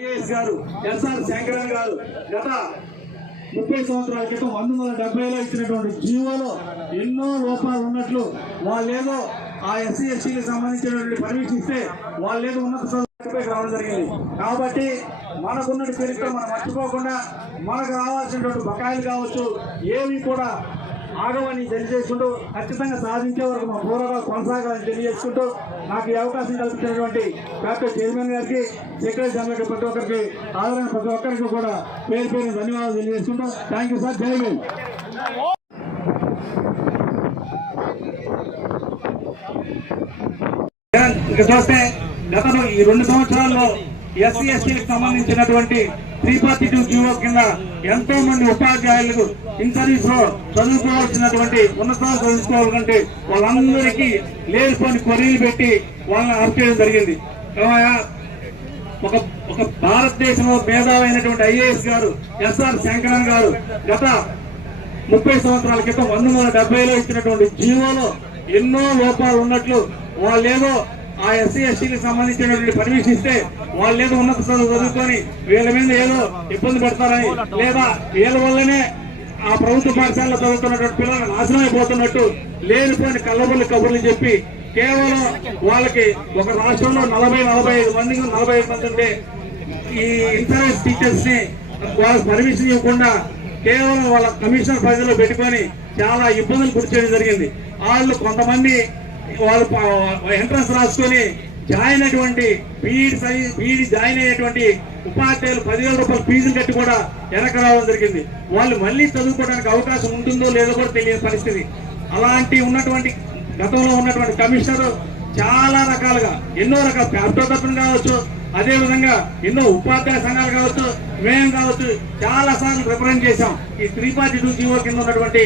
గారు ఎస్ఆర్ శంకరన్ గారు గత 30 సంవత్సరాల క్రితం 1970లో ఇచ్చినటువంటి జీవోలో ఎన్నో లోపాలు ఉన్నట్లు వాళ్ళేదో ఆ ఎస్సీ ఎస్టీలకు సంబంధించినటువంటి పర్మిషన్ ఇస్తే వాళ్ళేదో ఉన్నత చదువుపై రావడం జరిగింది. కాబట్టి మనకున్న చరిత్ర మనం మర్చిపోకుండా మనకు రావాల్సినటువంటి బకాయిలు కావచ్చు ఏవి కూడా ఆగమని తెలియజేసుకుంటూ ఖచ్చితంగా సాధించే వరకు మా పోరాటాలు కొనసాగాలని తెలియజేసుకుంటూ నాకు ఈ అవకాశం కల్పించినటువంటి డాక్టర్ చైర్మన్ గారికి, సెక్రటరీ జనరల్ ప్రతి ఒక్కరికి, ఆదరణ ప్రతి ఒక్కరికి కూడా పేరు పేరు ధన్యవాదాలు తెలియజేసుకుంటాం. Thank you sir. జై హింద్. ఇక చూస్తే గతంలో ఈ 2 సంవత్సరాల్లో ఎస్సీ ఎస్టీలకు సంబంధించినటువంటి 342 జీవో కింద ఎంతో మంది ఉపాధ్యాయులకు ఇన్ సర్వీస్ లో చదువుకోవాల్సినటువంటి ఉన్నతాలు చదువుకోవాలంటే వాళ్ళందరికీ లేనిపోని కొరీలు పెట్టి వాళ్ళని అరెస్ట్ చేయడం జరిగింది. ఒక భారతదేశంలో మేధావైనటువంటి ఐఏఎస్ గారు ఎస్ఆర్ శంకరన్ గారు గత 30 సంవత్సరాల క్రితం 1970లో ఇచ్చినటువంటి జీవోలో ఎన్నో లోపాలు ఉన్నట్లు వాళ్ళేదో ఆ ఎస్సీ ఎస్టీలకు సంబంధించినటువంటి పర్మిషన్ ఇస్తే వాళ్ళేదో ఉన్నత చదువు చదువుకొని వీళ్ళ మీద ఏదో ఇబ్బంది పడతారని, లేదా వీళ్ళ వల్లనే ఆ ప్రభుత్వ పాఠశాలలో చదువుతున్నటువంటి పిల్లలు నాశనం అయిపోతున్నట్టు లేనిపోయిన కళ్ళబొల్లి కబుర్లు చెప్పి కేవలం వాళ్ళకి ఒక రాష్ట్రంలో 40-45 మందికి 45 మంది ఉంటే ఈ ఇంటర్నెట్ టీచర్స్ ని వాళ్ళకి పర్మిషన్ ఇవ్వకుండా కేవలం వాళ్ళ కమిషనర్ పరిధిలో పెట్టుకొని చాలా ఇబ్బందులు గురి చేయడం జరిగింది. వాళ్ళు కొంతమంది వాళ్ళు ఎంట్రన్స్ రాసుకొని జాయిన్ అయినటువంటి బీఈడి జాయిన్ అయ్యేటువంటి ఉపాధ్యాయులు 10,000 రూపాయల ఫీజులు కట్టి కూడా వెనక రావడం జరిగింది. వాళ్ళు మళ్ళీ చదువుకోవడానికి అవకాశం ఉంటుందో లేదో కూడా తెలియని పరిస్థితి. అలాంటి ఉన్నటువంటి గతంలో ఉన్నటువంటి కమిషనర్ చాలా రకాలుగా ఎన్నో రకాల క్యాపిటల్ తరఫున కావచ్చు, అదేవిధంగా ఎన్నో ఉపాధ్యాయ సంఘాలు కావచ్చు, మేము కావచ్చు చాలా సార్లు రిప్రజెంట్ చేశాం. ఈ 342 జీవో కింద ఉన్నటువంటి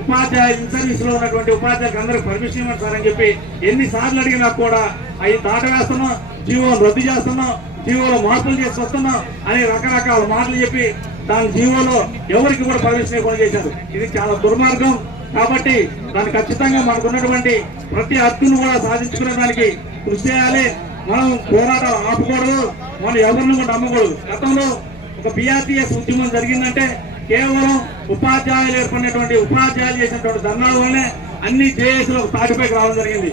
ఉపాధ్యాయులు ఇన్ సర్వీస్ లో ఉన్నటువంటి ఉపాధ్యాయులకు అందరికి పర్మిషన్ ఇవ్వండి సార్ అని చెప్పి ఎన్నిసార్లు అడిగినా కూడా అవి దాటవేస్తున్నాం, జీవోలు రద్దు చేస్తున్నాం, జీవోలో మార్పులు చేసి వస్తున్నాం అని రకరకాల మాటలు చెప్పి దాని జీవోలో ఎవరికి కూడా పర్మిషన్ ఇవ్వకుండా చేశారు. ఇది చాలా దుర్మార్గం. కాబట్టి దాన్ని ఖచ్చితంగా మనకున్నటువంటి ప్రతి హక్కును కూడా సాధించుకునే దానికి కృషి చేయాలి. మనం పోరాటం ఆపకూడదు, మనం ఎవరిని కూడా నమ్మకూడదు. గతంలో ఒక BRTS ఉద్యమం జరిగిందంటే కేవలం ఉపాధ్యాయులు ఏర్పడినటువంటి ఉపాధ్యాయులు చేసినటువంటి ధర్నాల వల్లనే అన్ని జేఏసీలు తాటిపైకి రావడం జరిగింది.